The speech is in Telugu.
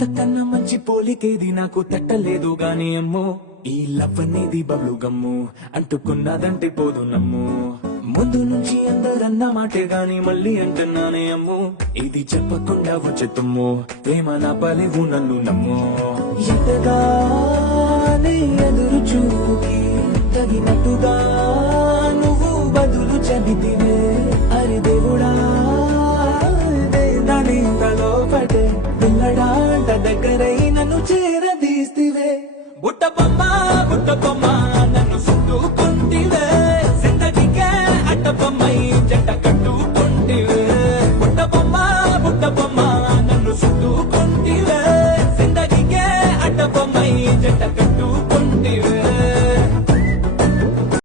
అంతకన్నా మంచి పోలికేది నాకు తట్టలేదు గాని అమ్మో ఈ లవ్ అనేది బబ్లు గమ్ము అంటుకున్నదంటే పోదు నమ్ము ముందు నుంచి అందరన్న మాటే గాని మళ్ళీ అంటున్నానే అమ్ము ఇది చెప్పకుండా వచ్చేతుమ్ము ప్రేమ నా పలేవు నన్ను నమ్ము ఎంతగానే ఎదురు చూపి తగినట్టుగా నువ్వు బదులు చెబితివే అరే దేవుడా దాని తలో పడే పిల్లడాంట దగ్గరై నన్ను చేరదీస్తివే బుట్ట బొమ్మ